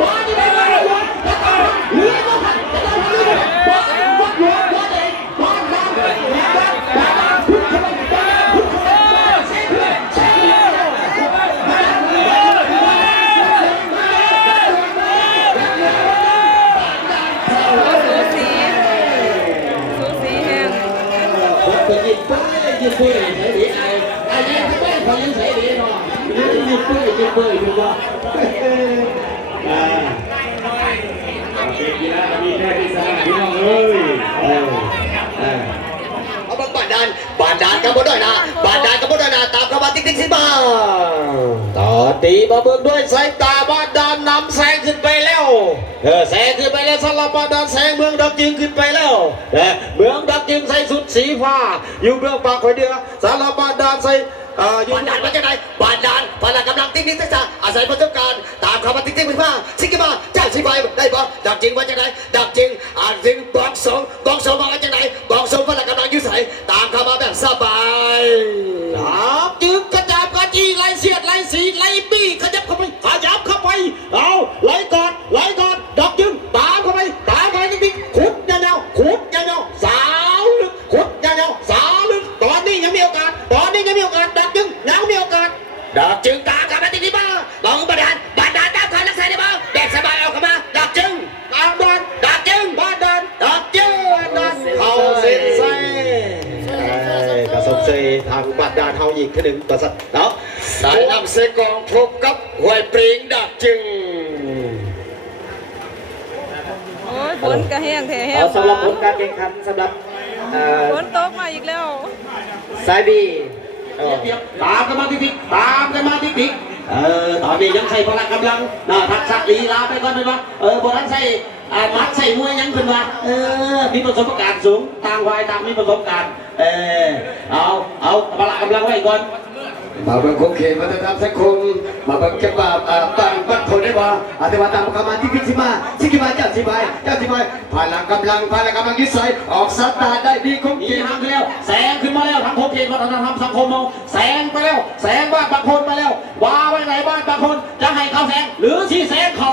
บอลจะได้บอลหลวงจะต้องเลี้ยงบอลวัดหลวงบอลเองบอลดานพุทธเข้าไปแสงขึ้นสูสีแห้ง ยิงปืนใส่ดีไอ้ยังไม่พอยิงใส่ดีเนาะยิงปืนดูว่าเป็นกีฬามีแค่ที่สนามพี่น้องเอาบานดานกับบ่ด้วยนะตามกระบะติ๊กสิมาต่อตีมาเบิ่งด้วยสายตาบานดานนำแซงขึ้นไปแล้วแซงขึ้นไปแล้วสำหรับบานดานแซงเมืองดักจึงขึ้นไปแล้วเมืองดักจึงใส่สุดสีฟ้าอยู่เมืองปากไฟเดือสำหรับบานดานใส่บานดานมาจากไหนบานดานพลังกำลังติ๊กทักษะอาศัยประสบการณ์ตามคำว่าติ๊กเป็นผ้าสิกิมาเจ้าสีไฟได้บ่ดักจึงมาจากไหนดักจึงจึงบองสองมาจากไหนบองสองพลังกำลังยืดใส่ตามคำว่าแบบสบายจึงกระจับกระจีไล่เสียดไล่สีไล่บี้ขยับเข้าไปเอาไล่ก่อนดักจึงตามเข้าไปติ๊กขุดยาวสาวลึกขุด ดอกจึงตามกับมาติที่บ้าบองบาดาลตามความรักษาได้บ้างแบกสบายเอาเข้ามาดอกจึงตามบอลดอกจึงบอลดอนดอกจึงเขาเส้นไส้กระสบเซทางบาดาลเฮาอีกทีหนึ่งประสัตเนาะสายนำเซกองพบกับห้วยปริงดอกจึง โอ้ยฝนก็แห้งแท้แห้ง สำหรับผลการแข่งขันสำหรับ ฝนตกมาอีกแล้ว สายบี ตามกันมาติ๊กตามกันมาติ๊กตอนนี้ยังใส่พละกำลังทักษะลีลาไปก่อนเป็นว่าโบราณใส่มัดใส่มวยยังเป็นว่ามีประสบการณ์สูงต่างวัยต่างมีประสบการณ์เอาพละกำลังไว้ก่อนมาเบิ่งโคเคนวัฒนธรรมสังคมมาเบิ่งจะว่าต่างบัดคนได้ว่าแต่ว่าตามคำมาที่พิจิมาสิกิมาเจ้าสิบายพละกำลังยึดใส่ออกสตาร์ได้ดีคงเคนห่างแล้วแสงขึ้นมาแล้วทั้งโคเคนวัฒนธรรมสังคมมองแสงไปแล้วแสงบ้านบางคนมาแล้วว่าไว้ไหนบ้านบางคนจะให้เขาแสงหรือชี้แสงเขา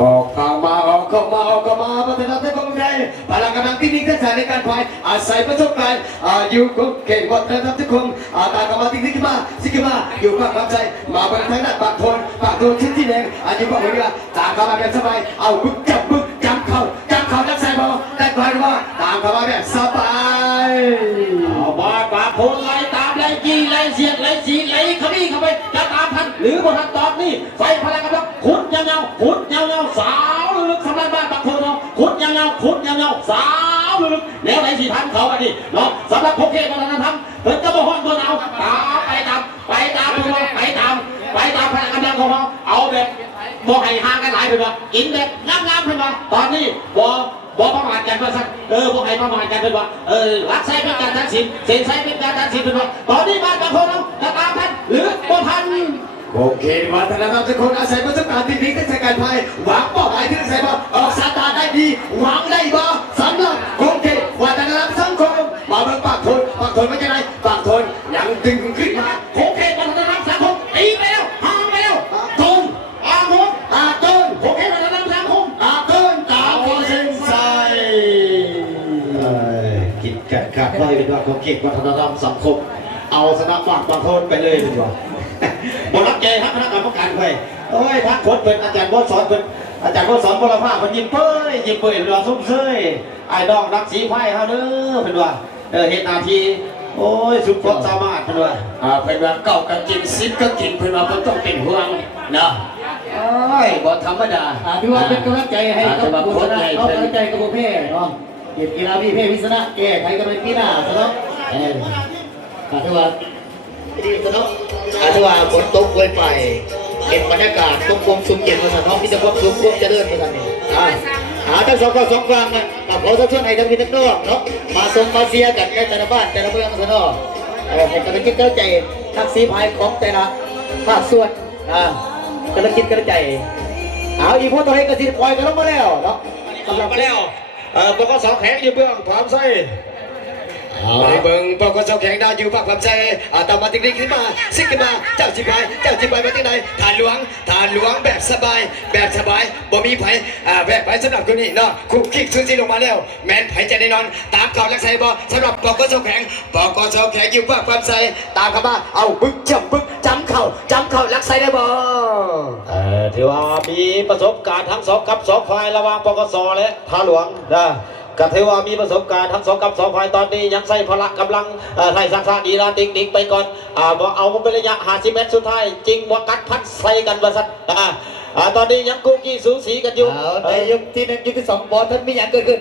ออกเข้ามาพัฒนาเทคโนโลยีพลังกำลังที่นิ่งที่ในการพายอาศัยประสบการณ์อยู่กับเก่งวัฒนธรรมทุกคนตากมาที่สิกิมาอยู่กับความใจมาบนทางด้านปากโทนชิ้นที่แดงอยู่กับหัวเรือตากมาแบบสบายเอาบึกจำเข่านักใส่บอลได้ควายว่าตามเข้ามาแบบสบายเอามาปากโทนไล่ตามไล่จี้ไล่เสียดไล่สีไล่ขมิ้นเข้าไปจะตามทันหรือบนทันตอนนี้ไฟพลังกำลังขุดยาวสาวลึกสำหรับบ้านบางคนเนาะขุดยาวสาวลึกแล้วไหนสิทันเขาไปดิเนาะสำหรับพวกเทพวัฒนธรรมเพิ่นจะมาห้อนตัวเอาไปตามพลังกำลังของเขาเอาแบบบ่ให้ห่างกันหลายเพิ่นว่ากินแบบงามเพิ่นว่าตอนนี้บ่ประมาทกันว่าซั่นบ่ให้ประมาทกันเพิ่นว่ารักใช้เป็นการตัดสินเส้นใช้เป็นการตัดสินเพิ่นว่าตอนนี้บ้านบางคนเอาจะตามทันหรือบ่ทันโอเควัฒนธรรมทุกคนอาศัยประสบการณ์ที่ดีในการพายหวังเป้าหมายที่ใส่บ่ออกสตาร์ได้ดีหวังได้บ่สำหรับโอเควัฒนธรรมสังคมมาเบิ่งปากทนไม่ใช่ไรปากทนยังดึงขึ้นมาโอเควัฒนธรรมสังคมตีไปแล้วห่างไปแล้วตรงต้นโอเควัฒนธรรมสังคมต้นตาโอเซนไซกินกัดขาดไล่เป็นว่าเขาเก็บวัฒนธรรมสังคมเอาสนามปากทนไปเลยดีกว่าบนรับใจครับคณะกรรมการไปโอ้ยทักโค้ดเป็นอาจารย์โค้ดสอนเป็นอาจารย์โค้ดสอนบรภาเป็นยิ้มเป้ยเรือซุ้มเซยไอ้ดองรักสีไพ่เขาเด้อเป็นว่าเหตุนาทีโอ้ยสุดความสามารถเป็นว่าเป็นว่าเก่ากันกินซิปก็กินเป็นว่ามันต้องเป็นห่วงนะโอ้ยบอธรรมดาถือว่าเป็นกำลังใจให้กับผู้ชนะเอากำลังใจกับผู้แพ้เนาะเก็บกีฬาพี่แพ้พิศนะแก้ไขกันเป็นปีหน้าซะเนาะถือว่าดีซะเนาะถือว่าฝนตกไว้ไปเห็นบรรยากาศตกคมสุขเย็นมาสันน้องที่จะควบคุมควบจะเดินมาสันนี่ทั้งสองฝั่งสองฝั่งนะขอชวนให้ทั้งพี่ทั้งน้องเนาะมาส่งมาเชียร์กันในแต่ละบ้านแต่ละเมืองซะเนาะให้กำลังคิดกำลังใจทักษีภายของแต่ละภาคส่วนกำลังคิดกำลังใจเอาอีกพวกตัวเองก็สิปล่อยกันลงมาแล้วเนาะสำหรับมาแล้วปกสแข็งอยู่เบื้องความใส่เอาในเบิ้งปกสแข็งดาวอยู่ปากความใจตามมาติ๊กขึ้นมาซิกขึ้นมาเจ้าจิบไปมาที่ไหนฐานหลวงแบบสบายบ่มีไผแบบไปสำหรับคนนี้เนาะคุกคิกซื้อลงมาแล้วแมนไผใจแน่นอนตามข่าวรักใส่บ่สำหรับปกสแข็งอยู่ปากความใจตามเข้ามาเอาบึกจำเข่ารักใส่ได้บ่ถือว่ามีประสบการณ์ทั้งสองกับสองฝ่ายระหว่างปกสและฐานหลวงนะก็ถือว่ามีประสบการณ์ทั้ง2 กับ 2ฝ่ายตอนนี้ยังใส่พละกำลังไทยสร้างชาติดีลาติ๊กไปก่อนเอาเป็นระยะ50 เมตรสุดท้ายจริงว่ากัดพัดใส่กันว่าสัตว์ตอนนี้ยังกุ๊กกี้สูสีกันอยู่ในยุคที่1ยุคที่2บอลท่านมีอย่างเกิดขึ้น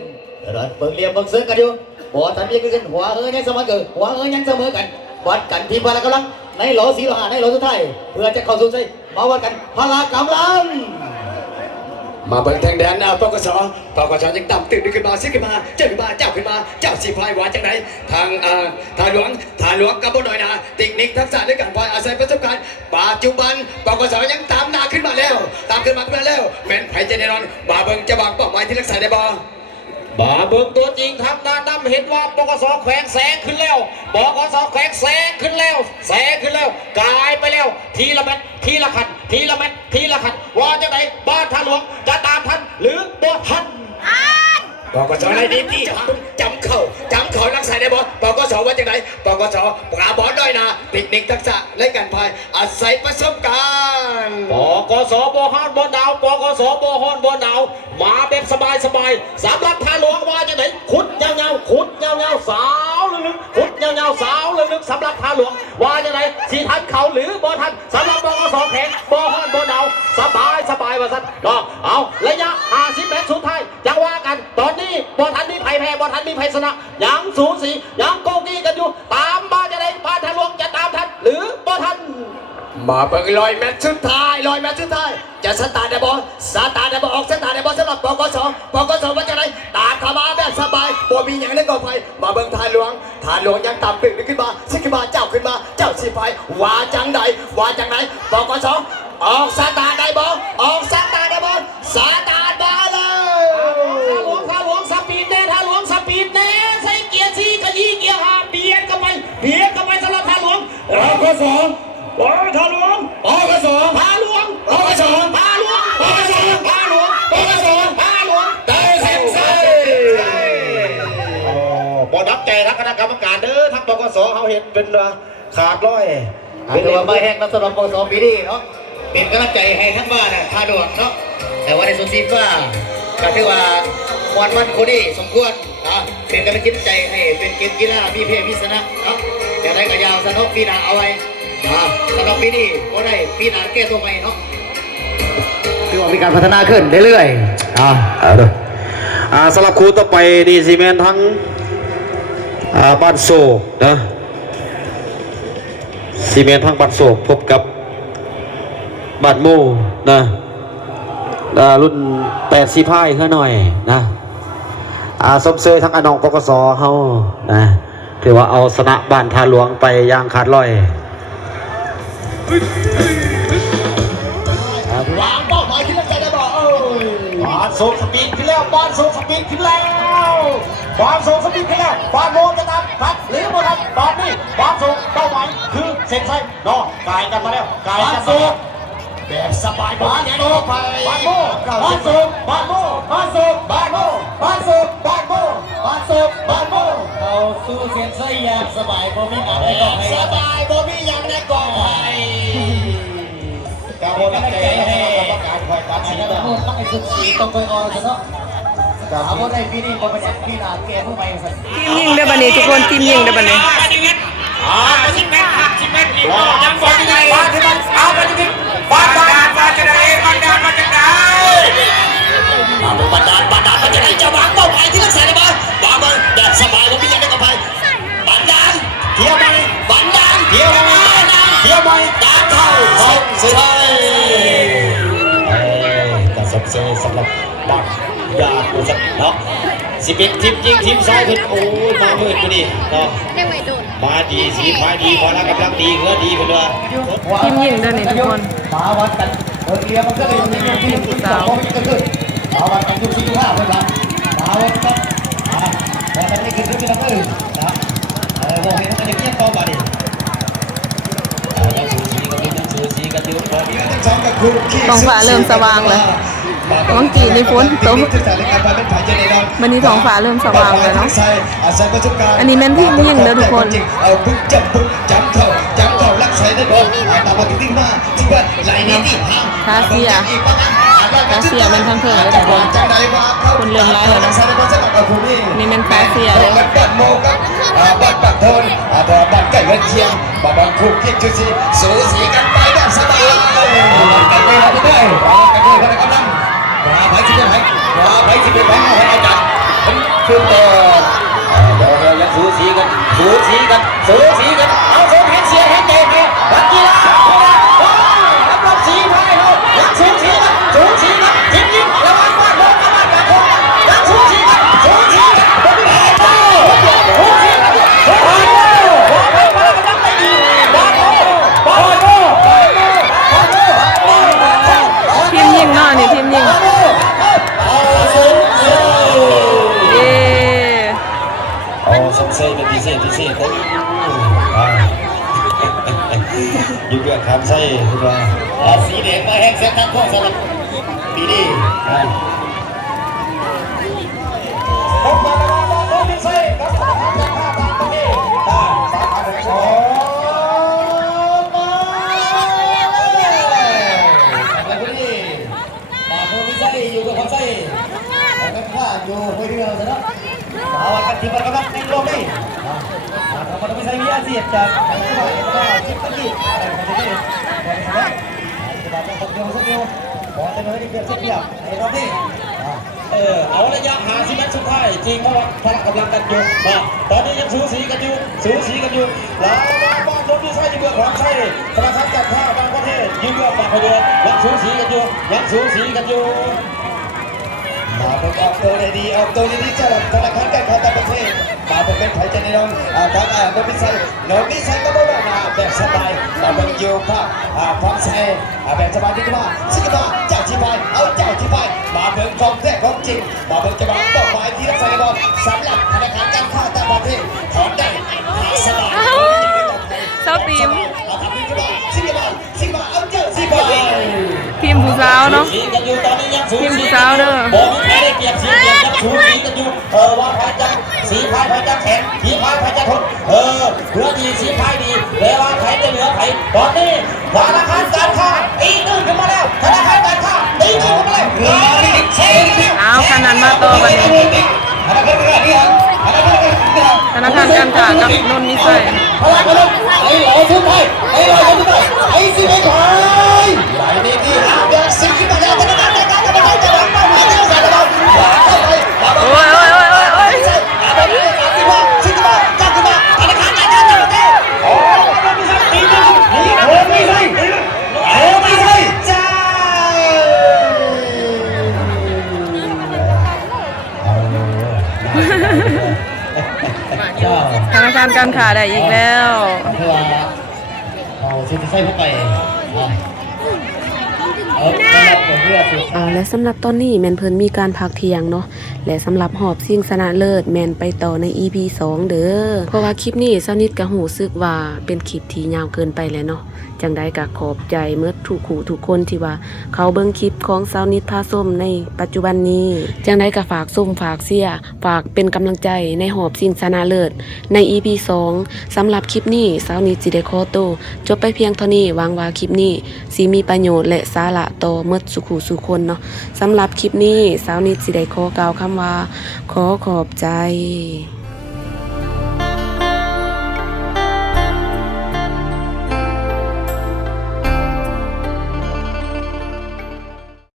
เบิ่งเหลี่ยมเบิ่งซึ้งกันอยู่บอลท่านมีเกิดขึ้นหัวยังเสมอกันหัวยังเสมอกันวัดกันที่พละกำลังในโหล4 โหล 5ในโหลสุดท้ายเพื่อจะเข้าสู่ใส่มาวัดกันพละกำลังมาเบิ่งทางแดนปกสยังต่ำตื่นขึ้นมาซิขึ้นมาเจ้าขึ้นมาเจ้าสีพายหวานจังไหนทางฐานหลวงกับบ่หน่อยนะติ๊กนิกทักษะในการพายอาศัยประสบการณ์ปัจจุบันปกสยังตามหน้าขึ้นมาแล้วแม่นไผจะแน่นอนมาเบิ่งจะวางเป้าหมายที่รักษาได้บ่บ่เบิ่งตัวจริงทำหน้าดำเห็นว่าปกสแขวงแสงขึ้นแล้วปกสแขวงแสงขึ้นแล้วกลายไปแล้วทีละเม็ดทีละขันว่าจังไหนบ้านท่าหลวงจะตามทันหรือบ่ทัน ปกสอะไรดีที่จำเข่ารักษาได้บ่ปกสว่าจังไหนปกสปราบอลด้อยนะเทคนิคทักษะและการพายอาศัยประสบการณ์ ปกสบ่ฮ้อนบ่หนาวปกสบ่ฮ้อนบ่หนาวมาแบบสบายสำหรับทางหลวงว่าจังไหนขุดยาวๆสาวลึกๆขุดยาวๆสาวลึกๆสำหรับทางหลวงว่าจังไหนสิทันเขาหรือบ่ทันสำหรับปกสแข็งบ่ฮ้อนบ่หนาวสบายว่าซั่นเนาะเอาระยะ50 เมตรสุดท้ายจังว่ากันตอนนี้บ่ทันมีไผแพ้บ่ทันมีไผชนะยังสูสียังโกกี้กันอยู่ตามมาจังไหนพาทางหลวงจะตามทันหรือบ่ทัน มาเปิด100 เมตรสุดท้ายจะสตาร์ทได้บ่ออกสตาร์ทได้บ่สำหรับปกสว่าจังไหนตามเข้ามาแบบสบายบ่มีหยังในกองไฟมาเบิ่งทานหลวงยังตามตึกขึ้นมาเจ้าสิไฟว่าจังไหนปกสออกสตาร์ทได้บ่สตาร์ทมาเลย ทางหลวงสปีดแน่ใส่เกียร์4กับเกียร์5เบียดกันไปสำหรับทางหลวงปกสทางหลวงปกสทางหลวงได้เส้นใส่บ่นับใจทั้งคณะกรรมการเด้อทั้งปกสเขาเห็นเป็นขาดร้อย ถือว่าไม่แห้งนะสำหรับปกสปีนี้เนาะเป็นกำลังใจให้ทั้งบ้านน่ะทาดวงเนาะแต่ว่าในส่วนทีมว่าก็ถือว่าวันคนนี้สมควรนะเป็นกำลังใจให้เป็นเกมกีฬามีเพศพิชนะเนาะอย่างไรก็ยาวสนุกปีหน้าเอาไว้สำหรับปีนี้ก็ได้ปีหน้าแก้ตัวใหม่เนาะคือว่ามีการพัฒนาขึ้นเรื่อยๆเอาเด้อสำหรับครูต่อไปดีซีเมนทั้งบ้านโศกนะซีเมนทั้งบ้านโศกพบกับบ้านโมนะรุ่น80 พายขึ้นหน่อยนะสมเสยทั้งอนองปกสเฮานะถือว่าเอาชนะบ้านทาหลวงไปอย่างขาดลอยว างเป้าหมายที่ตั้งใจได้บ่บ้านโศกสปีดขึ้นแล้วบ้านโศกสปีดขึ้นแล้วบ้านโศกสปีดขึ้นแล้วบ้านโมจะตามทันหรือบ่ทันตอนนี้บ้านโศกเป้าหมายคือเส้นชัยเนาะกายกันมาแล้วกายกันมาแล้ว แบบสบายบ้านโมไป บ้านโมบ้านโศกบ้านโมบ้านโศกบ้านโมบ้านโศกบ้านโมบ้านโศกบ้านโม เอาสู้เสียงไส้ยากสบายบ่มีงานได้ก็ให้ สบายบ่มีหยังในกองไฟ การโหวตใจให้กรรมการคอยตัดสิน ต้องไปศึกษาต้องไปออนซะเนาะถามว่าได้ปีนี้บ่เป็นปีหน้าแก้ผู้ใหม่สั่น ทีมยิงได้บัดนี้ทุกคนทีมยิงได้บัดนี้ ยังบอลยังไงบ้านที่มันเอาไปจริงบ้านจะได้บ้านจะได้ บันดาลมันจะได้จะวางเป้าหมายที่ตั้งใจได้บ่วางมันแบบสบายบ่มีหยังในกองไฟบันดาล เที่ยวไป บันดาล เที่ยวไปเที่ยวไป ตามเข้าส่งเสย กับสมเสยสำหรับบ้านยาปูสักเนาะสิเป็นทีมยิงทีมซ้ายขึ้นโอ้ยมามืดไปดิเนาะมาดีสีพายดีพอแล้วกำลังดีเพื่อดีเพื่อ ทีมยิงได้นี่ทุกคน มาวัดกันเออเดียวมันก็เลยมีทีมสาวมันก็ขึ้นมาวัดกันทุก4-5เพิ่นว่ามาวัดกันแต่มันไม่ขึ้นขึ้นไปทางอื่นนะบ่เห็นมันจะเกี่ยวต่อมาดิ ยังสูสีกันอยู่พอดี ท้องฟ้าเริ่มสว่างแล้วบางทีนี่ฝนตกวันนี้ท้องฟ้าเริ่มสว่างแล้วเนาะอันนี้แม่นทีมยิงเด้อทุกคน เอาปึ๊กจับรักใส่ได้บ่ตามมาติ้งมาที่ว่าไหลนี่ที่ห่าง คาเซียเป็นทางเถิงเลยทุกคนคนเริ่มร้ายแล้วนะนี่แม่นคาเซียเลย บัดโมกับบัดปักโทนแต่บัดไก่เงินเทียงบัดคู่คิดจุดสูสีกันไปแบบสบายกันไปกันด้วยกันด้วยกันกำลังว่าไปที่ไหนว่าไปที่ไหนให้อาจารย์คือต่อยังสูสีกันเอาคนเห็นเสียเห็นเตะบัดกีฬารับรองสีไทยเรายังสูสีกันทีมยิงระวังบ้านโมกับบ้านปักโทนยังสูสีกันบัดกีฬาทีมยิงเนาะนี่ทีมยิงเย้ สมเสยเป็นพิเศษผมอยู่เกือบคำไส้คือว่า สีแดงมาแห้งเส้นทางโค้งสำหรับปีนี้ ผมมาแล้วมาโดนพิเศษครับธนาคารการค้าต่างประเทศได้สาขาสองแล้วก็นี่มาโดนพิเศษอยู่กับคนใส่แล้วก็ข้าอยู่คนเดียวนะมาวันกันที่มันกำลังในโลกนี้เราไม่ต้องไปใช้วิทยาเสียบจากไหนก็ได้ก็ได้ชิปตะกี้อะไรก็ได้ก็ได้ก็ได้คนเดียวสักเดียวบอกแต่ไม่ได้เกิดสักเดียวในรอบนี้ เอาระยะ50 เมตรสุดท้ายจริงเพราะว่าพละกำลังกันอยู่มาตอนนี้ยังสูสีกันอยู่แล้วบ้านรถที่ใช้ยืมเบื้องของใช้ธนาคารการค้าบางประเทศยืมเบื้องปากพยนยังสูสีกันอยู่มาเป็นออกตัวดีๆออกตัวดีๆเจ้าธนาคารการค้าต่างประเทศมาเป็นไทยจะในน้องทางโนบิไซก็บอกว่าแบบสบายมาเป็นยูภาคพร้อมใช้แบบสบายดีกว่าสิกมาเจ้าที่ไปเอาเจ้าที่ไปมาเป็นของแท้ของจริงมาเป็นจังหวะต่อไปที่รักษาบอลสำหรับธนาคารการค้าต่างประเทศถอนได้สบาย เจ้าทีม สิกมาเอาเจ้าสิไป ทีมผู้สาวเนาะ สีกันอยู่ตอนนี้ยังสูสี ทีมผู้สาวเด้อ บอกไม่ได้เปรียบเสียเปรียบยังสูสีกันอยู่ว่าพายจังสีพายจังแข็งสีพายจังทนเหลือดีสีพายดีเวลาไผจะเหลือไผตอนนี้ธนาคารการค้าตีตื้นขึ้นมาแล้วธนาคารการค้าตีตื้นขึ้นมาแล้ว เอาขนาดมาต่อบัดนี้ธนาคารการค้ากับนนท์มิไซ พลังพลังไอ้หล่อทุกไทยไอ้หล่อทุกไทยไอ้สิไอ้ขายไหลนี่ที่หาเดินสิขึ้นมาแล้วธนาคารการค้าจะมาจะมาจะมาจะมาจะมาเข้าไป โอ้ย สิมาสิมาจับมาธนาคารการค้าจะมาเต้โอ้ไม่ใช่ตีนึงโอ้ไม่ใช่โอ้ไม่ใช่จ้า ธนาคารการค้าได้อีกแล้ว เพื่อเอาซิตี้ไส้เข้าไปและสำหรับตอนนี้แมนเพิ่นมีการพักเที่ยงเนาะและสำหรับหอบซิ่งชนะเลิศแมนไปต่อใน EP 2 เด้อเพราะว่าคลิปนี้เซานิดก็หูสึกว่าเป็นคลิปที่ยาวเกินไปแล้วเนาะจังได้ก็ขอบใจเมื่อทุกคู่ทุกคนที่ว่าเขาเบิ่งคลิปของเซานิดพาส้มในปัจจุบันนี้จังได้ก็ฝากส้มฝากเสียฝากเป็นกำลังใจในหอบซิ่งชนะเลิศใน EP 2 สำหรับคลิปนี้เซานิดสิได้ขอตัวจบไปเพียงเท่านี้หวังว่าคลิปนี้สิมีประโยชน์และสาระต่อเมื่อสุขสู่คนเนาะสำหรับคลิปนี้สาวนิดสิได้ขอกล่าวคำว่าขอขอบใจ